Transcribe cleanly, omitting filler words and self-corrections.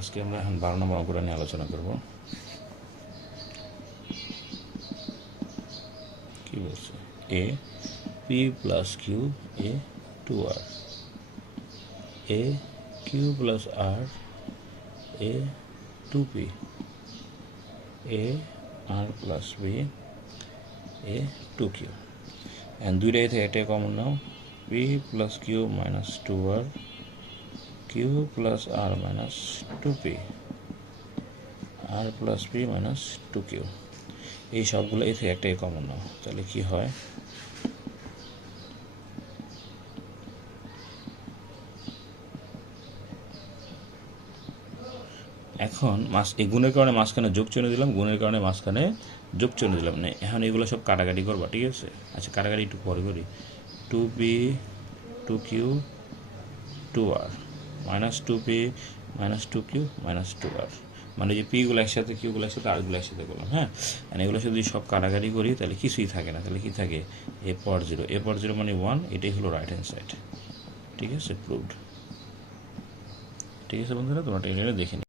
আজকে আমরা এখন 12 নম্বর অঙ্কটা নিয়ে আলোচনা করব। কি বলছে? A P plus Q A 2r, A Q plus R A 2p, A R plus B A 2q। And দুইটাই থেকে একটা কমন নাও, P plus Q minus 2r, Q plus R minus 2p, R plus P minus 2q। এই সবগুলো এই থেকে একটাই common নাও, তাহলে কি হয়? এখন এই গুণের কারণে মাঝখানে যোগ চিহ্ন দিলাম, গুণের কারণে মাঝখানে যোগ চিহ্ন দিলাম না। এখন এগুলো সব কাটাকাটি করবা, ঠিক আছে? আচ্ছা, কাটাকাটি একটু পরে করি। 2p 2q 2r minus 2p minus 2q minus 2r, মানে যে পিগুলো একসাথে, কিউগুলো একসাথে, আরগুলো একসাথে করলাম। হ্যাঁ, এগুলো যদি সব কাটাকাটি করি তাহলে কিছুই থাকে না। তাহলে কি থাকে? এ পর জিরো, এ পর জিরো মানে 1, এটাই হলো রাইট হ্যান্ড সাইড। ঠিক আছে, প্রুভড। ঠিক আছে বন্ধুরা, তোমরা এটা দেখে